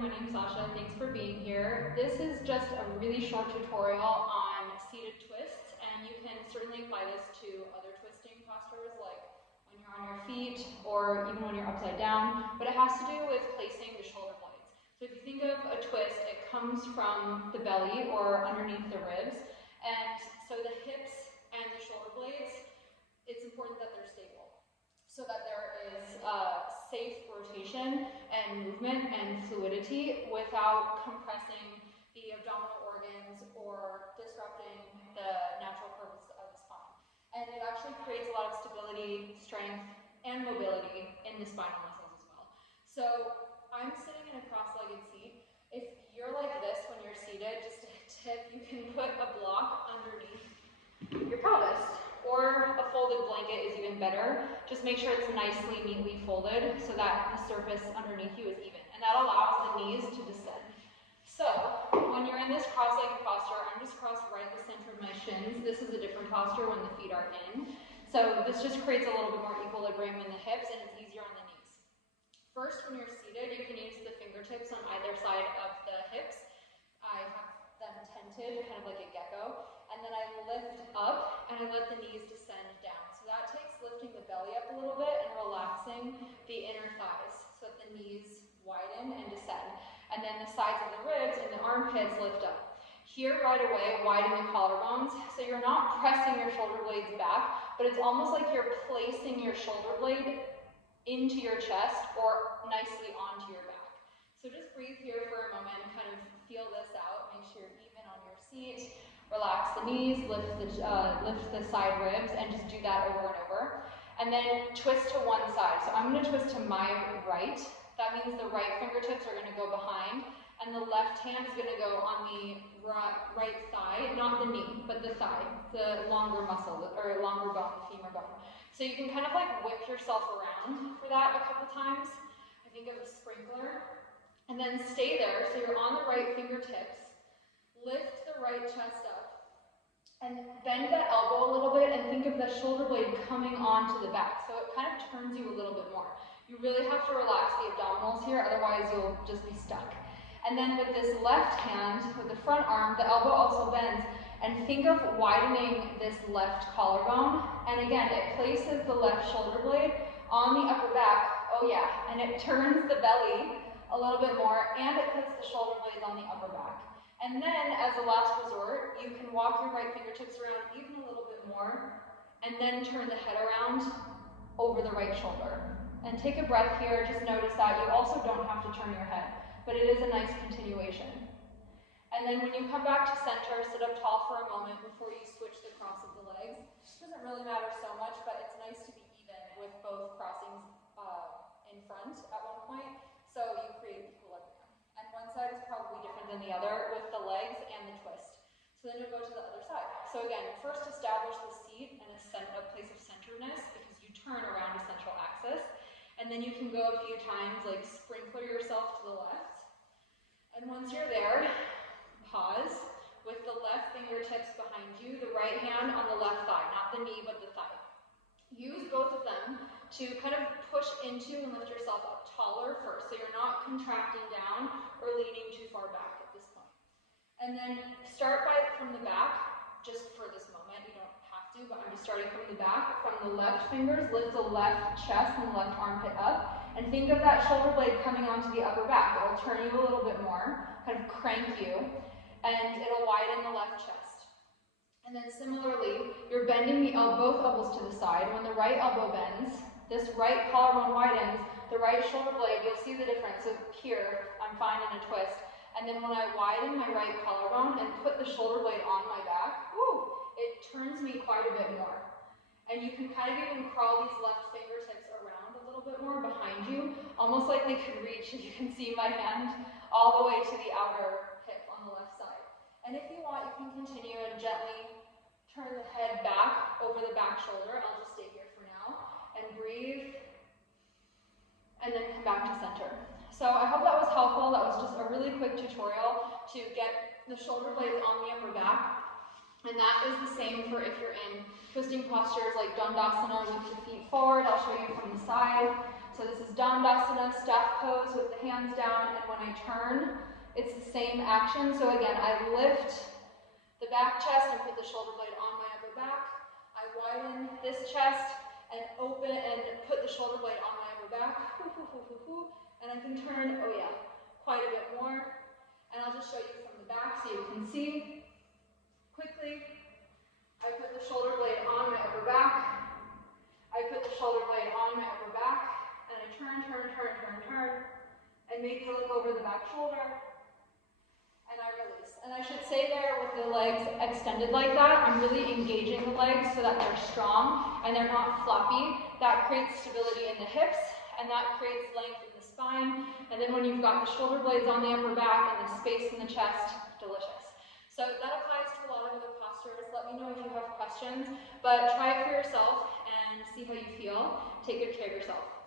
My name's Sasha. Thanks for being here. This is just a really short tutorial on seated twists, and you can certainly apply this to other twisting postures, like when you're on your feet or even when you're upside down, but it has to do with placing the shoulder blades. So if you think of a twist, it comes from the belly or underneath the ribs, and so the hips and the shoulder blades, it's important that they're stable so that there is safe rotation and movement and fluidity without compressing the abdominal organs or disrupting the natural purpose of the spine. And it actually creates a lot of stability, strength, and mobility in the spinal muscles as well. So I'm sitting in a cross-legged seat. If you're like this when you're seated, just a tip, you can put a block underneath your pelvis. Or a folded blanket is even better. Just make sure it's nicely, neatly folded so that the surface underneath you is even. And that allows the knees to descend. So, when you're in this cross-legged posture, I'm just crossed right at the center of my shins. This is a different posture when the feet are in. So this just creates a little bit more equilibrium in the hips and it's easier on the knees. First, when you're seated, you can use the fingertips on either side of the hips. I have them tented, kind of like a gecko. And then I lift up and I let the knees descend down. So that takes lifting the belly up a little bit and relaxing the inner thighs so that the knees widen and descend. And then the sides of the ribs and the armpits lift up. Here right away, widen the collarbones. So you're not pressing your shoulder blades back, but it's almost like you're placing your shoulder blade into your chest or nicely onto your back. So just breathe here for a moment and kind of feel this out. Make sure you're even on your seat. Relax the knees, lift the side ribs, and just do that over and over. And then twist to one side. So I'm going to twist to my right. That means the right fingertips are going to go behind, and the left hand is going to go on the right thigh, not the knee, but the thigh, the longer muscle, or longer bone, the femur bone. So you can kind of like whip yourself around for that a couple times. I think of a sprinkler. And then stay there, so you're on the right fingertips. Lift the right chest up and bend that elbow a little bit and think of the shoulder blade coming onto the back. So it kind of turns you a little bit more. You really have to relax the abdominals here, otherwise you'll just be stuck. And then with this left hand, with the front arm, the elbow also bends. And think of widening this left collarbone. And again, it places the left shoulder blade on the upper back. Oh yeah, and it turns the belly a little bit more, and it puts the shoulder blades on the upper back. And then, as a last resort, you can walk your right fingertips around even a little bit more, and then turn the head around over the right shoulder. And take a breath here, just notice that you also don't have to turn your head, but it is a nice continuation. And then when you come back to center, sit up tall for a moment before you switch the cross of the legs. It doesn't really matter so much, but it's nice to be even with both crossings in front at one point, so you create equilibrium. And one side is probably different than the other with the legs and the twist. So then you'll go to the other side. So again, first establish the seat and a place of centeredness because you turn around a central axis. And then you can go a few times, like sprinkler yourself to the left. And once you're there, pause with the left fingertips behind you, the right hand on the left thigh, not the knee, but the thigh. Use both of them to kind of push into and lift yourself up taller first, so you're not contracting down or leaning too far back at this point. And then start from the back, just for this moment, you don't have to, but I'm just starting from the back. From the left fingers, lift the left chest and the left armpit up, and think of that shoulder blade coming onto the upper back. It'll turn you a little bit more, kind of crank you, and it'll widen the left chest. And then similarly, you're bending both elbows to the side. When the right elbow bends, this right collarbone widens, the right shoulder blade, you'll see the difference. So here, I'm fine in a twist. And then when I widen my right collarbone and put the shoulder blade on my back, whoo, it turns me quite a bit more. And you can kind of even crawl these left fingertips around a little bit more behind you, almost like they could reach, if you can see my hand, all the way to the outer hip on the left side. And if you want, you can continue and gently turn the head back over the back shoulder. I'll just stay here for now. And breathe. And then come back to center. So I hope that was helpful. That was just a really quick tutorial to get the shoulder blades on the upper back. And that is the same for if you're in twisting postures like Dandasana with the feet forward. I'll show you from the side. So So this is Dandasana, staff pose with the hands down, and when I turn, it's the same action. So again, I lift the back chest and put the shoulder blade on my upper back. I widen this chest and open and put the shoulder blade on my upper back. And I can turn, oh yeah, quite a bit more. And I'll just show you from the back so you can see. Quickly, I put the shoulder blade on my upper back. I put the shoulder blade on my upper back. And I turn, and maybe look over the back shoulder. And I release. And I should say there with the legs extended like that, I'm really engaging the legs so that they're strong and they're not floppy. That creates stability in the hips and that creates length in the spine. And then when you've got the shoulder blades on the upper back and the space in the chest, delicious. So that applies to a lot of other postures. Let me know if you have questions, but try it for yourself and see how you feel. Take good care of yourself.